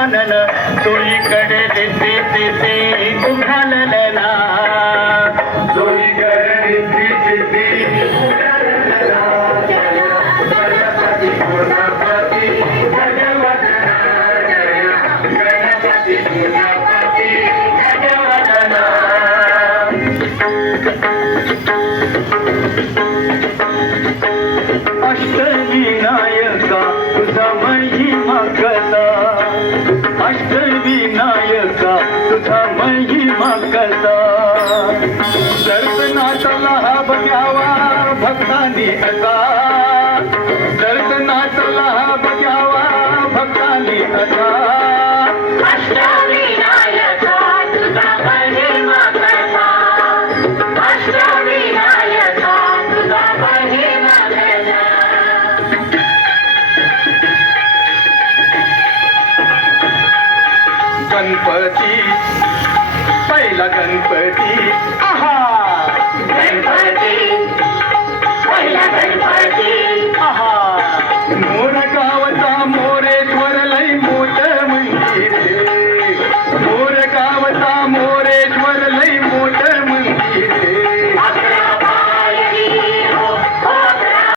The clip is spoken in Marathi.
गजानन सोयीकडे दिसी दिसी उघाललेला सोयीकडे दिसी दिसी उघाललेला गणपती गणपती गजवदना गणपती गणपती गजवदना अष्टविनायका तुझा महिमा कसा अष्टविनायका तुझा महिमा कसा दर्शनाचा लाभ घ्यावा भक्तांनी असा दर्शनाचा लाभ घ्यावा भक्तांनी असा अष्टविनायका तुझा महिमा कसा अष्टविनायका तुझा महिमा कसा गणपती पहिला गणपती आहा गणपती पहिला गणपती आहा मोर गावचा मोरेश्वर लई मोठ मंदिर मोर गावचा मोरेश्वर लई